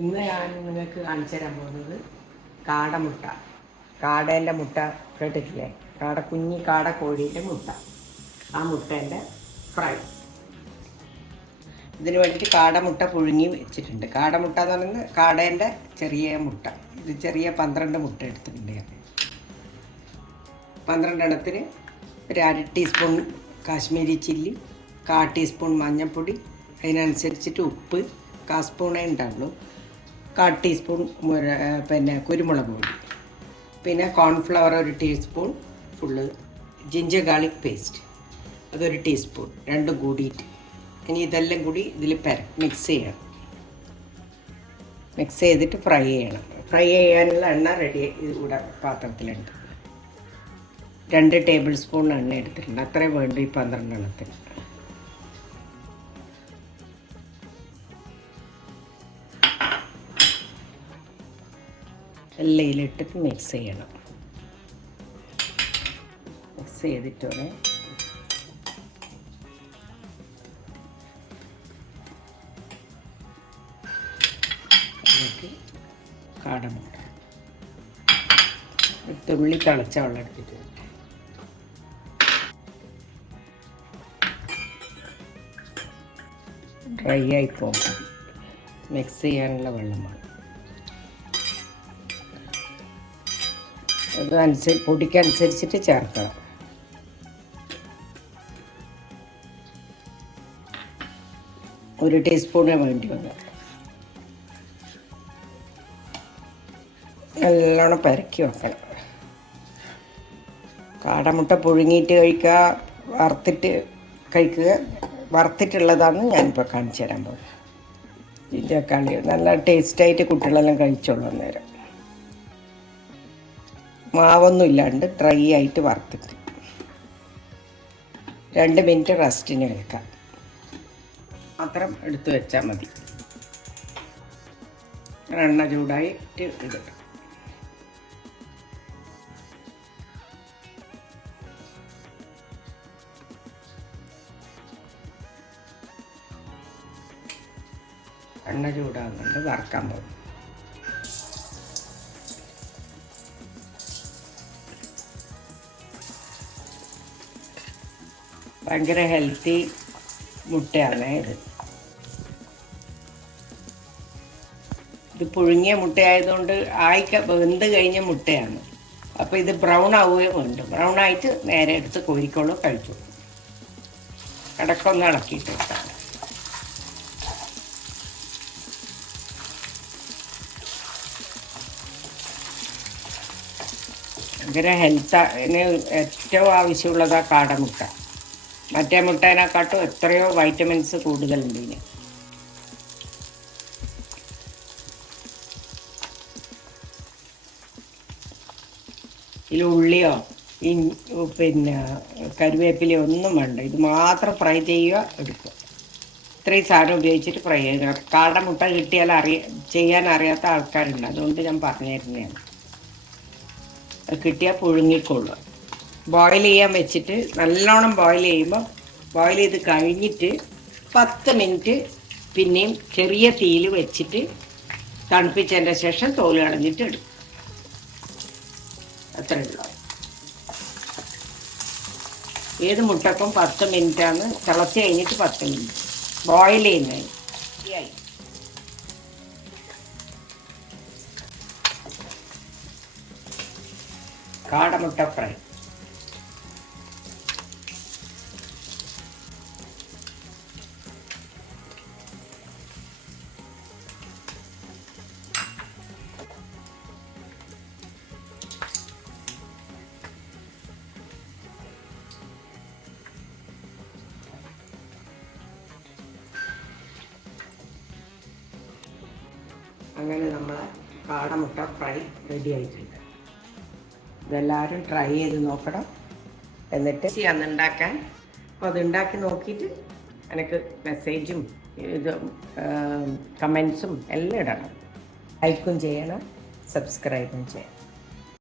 ഇന്ന് ഞാൻ നിങ്ങൾക്ക് കാണിച്ചു തരാൻ പോകുന്നത് കാടമുട്ട. കാടേൻ്റെ മുട്ട കേട്ടിട്ടില്ലേ? കുഞ്ഞി കാട കോഴീൻ്റെ മുട്ട. ആ മുട്ടേൻ്റെ ഫ്രൈ. ഇതിന് വേണ്ടിയിട്ട് കാടമുട്ട പുഴുങ്ങി വെച്ചിട്ടുണ്ട്. കാടമുട്ട എന്ന് പറയുന്നത് കാടേൻ്റെ ചെറിയ മുട്ട. ഇത് ചെറിയ 12 മുട്ട എടുത്തിട്ടുണ്ട് ഞാൻ. 12 എണ്ണത്തിന് ഒരു 1/2 ടീസ്പൂൺ കാശ്മീരി ചില്ലി, 1/4 ടീസ്പൂൺ മഞ്ഞൾപ്പൊടി, അതിനനുസരിച്ചിട്ട് ഉപ്പ്, 1/4 സ്പൂണേ ഉണ്ടാവുള്ളൂ, 1/4 ടീസ്പൂൺ കുരുമുളക് പൊടി, പിന്നെ cornflour 1 teaspoon full, ginger garlic paste അതൊരു ടീസ്പൂൺ, രണ്ടും കൂടിയിട്ട്. ഇനി ഇതെല്ലാം കൂടി ഇതിൽ മിക്സ് ചെയ്യണം. മിക്സ് ചെയ്തിട്ട് ഫ്രൈ ചെയ്യണം. ഫ്രൈ ചെയ്യാനുള്ള എണ്ണ റെഡി ഇവിടെ പാത്രത്തിലുണ്ട്. 2 ടേബിൾ സ്പൂൺ എണ്ണ എടുത്തിട്ടുണ്ട്. അത്രയും വേണ്ടു ഈ 12 എണ്ണത്തിന്. എല്ലാം ഇതിലിട്ടിട്ട് മിക്സ് ചെയ്യണം. മിക്സ് ചെയ്തിട്ടോടെ കാടമുട്ട തുള്ളി തിളച്ച വെള്ളം എടുത്തിട്ട് ഡ്രൈ ആയി പോകും. മിക്സ് ചെയ്യാനുള്ള വെള്ളമാണ്. പൊടിക്കനുസരിച്ചിട്ട് ചേർക്കണം. ഒരു ടീസ്പൂണേ വേണ്ടി വന്നു. നല്ലോണം പരക്കി വെക്കണം. കാടമുട്ട പുഴുങ്ങിയിട്ട് കഴിക്കുക, വറുത്തിട്ട് കഴിക്കുക. വറുത്തിട്ടുള്ളതാണ് ഞാനിപ്പോൾ കാണിച്ചു തരാൻ പോകുന്നത്. ഇതിൻ്റെ കളി നല്ല ടേസ്റ്റായിട്ട് കുട്ടികളെല്ലാം കഴിച്ചോളൂ. അന്നേരം മാവൊന്നും ഇല്ലാണ്ട് ഡ്രൈ ആയിട്ട് വറുത്തിട്ട് 2 മിനിറ്റ് റെസ്റ്റിന് വെക്കാം. മാത്രം എടുത്ത് വെച്ചാൽ മതി. എണ്ണ ചൂടായിട്ട് ഇടണം. എണ്ണ ചൂടാകുന്നുണ്ട്, വറക്കാൻ പോകും. ഭയങ്കര ഹെൽത്തി മുട്ടയാണ് ഇത്. ഇത് പുഴുങ്ങിയ മുട്ടയായതുകൊണ്ട് വെന്ത് കഴിഞ്ഞ മുട്ടയാണ്. അപ്പോൾ ഇത് ബ്രൗൺ ആവുകയും വേണ്ട. ബ്രൗൺ ആയിട്ട് നേരെ എടുത്ത് കോരിക്കോളൂ, കഴിച്ചോളൂ. ഇടയ്ക്കൊന്ന് ഇളക്കിയിട്ട് വെക്കാം. ഭയങ്കര ഹെൽത്തിന് ഏറ്റവും ആവശ്യമുള്ളതാണ് കാടമുട്ട. മറ്റേ മുട്ടേനെക്കാട്ടും എത്രയോ വൈറ്റമിൻസ് കൂടുതലുണ്ട് ഇതിന്. ഇതിൽ ഉള്ളിയോ കരുവേപ്പിലയോ ഒന്നും വേണ്ട. ഇത് മാത്രം ഫ്രൈ ചെയ്യുക, എടുക്കുക. ഇത്രയും സാധനം ഉപയോഗിച്ചിട്ട് ഫ്രൈ ചെയ്യുക. കാടമുട്ട കിട്ടിയാൽ ചെയ്യാൻ അറിയാത്ത ആൾക്കാരുണ്ട്. അതുകൊണ്ട് ഞാൻ പറഞ്ഞു തരുന്നതാണ്. കിട്ടിയാൽ പുഴുങ്ങിക്കൊള്ളുക. ബോയിൽ ചെയ്യാൻ വെച്ചിട്ട് നല്ലോണം ബോയിൽ ചെയ്യുമ്പോൾ ബോയിൽ ചെയ്ത് കഴിഞ്ഞിട്ട് 10 മിനിറ്റ് പിന്നെയും ചെറിയ തീയിൽ വെച്ചിട്ട് തണുപ്പിച്ചതിൻ്റെ ശേഷം തോല് കളഞ്ഞിട്ട് എടുക്കും. അത്രയേ ഉള്ളൂ. ഏത് മുട്ടക്കും 10 മിനിറ്റാണ്. തിളച്ച് കഴിഞ്ഞിട്ട് 10 മിനിറ്റ് ബോയിൽ ചെയ്യുന്നതിന്. കാടമുട്ട ഫ്രൈ. അങ്ങനെ നമ്മളെ കാടമുട്ട ഫ്രൈ റെഡി ആയിട്ടുണ്ട്. ഇതെല്ലാവരും ട്രൈ ചെയ്ത് നോക്കണം. എന്നിട്ട് അന്ന് ഉണ്ടാക്കാൻ. അപ്പോൾ അത് ഉണ്ടാക്കി നോക്കിയിട്ട് എനിക്ക് മെസ്സേജും കമൻസും എല്ലാം ഇടണം. ലൈക്കും ചെയ്യണം, സബ്സ്ക്രൈബും ചെയ്യണം.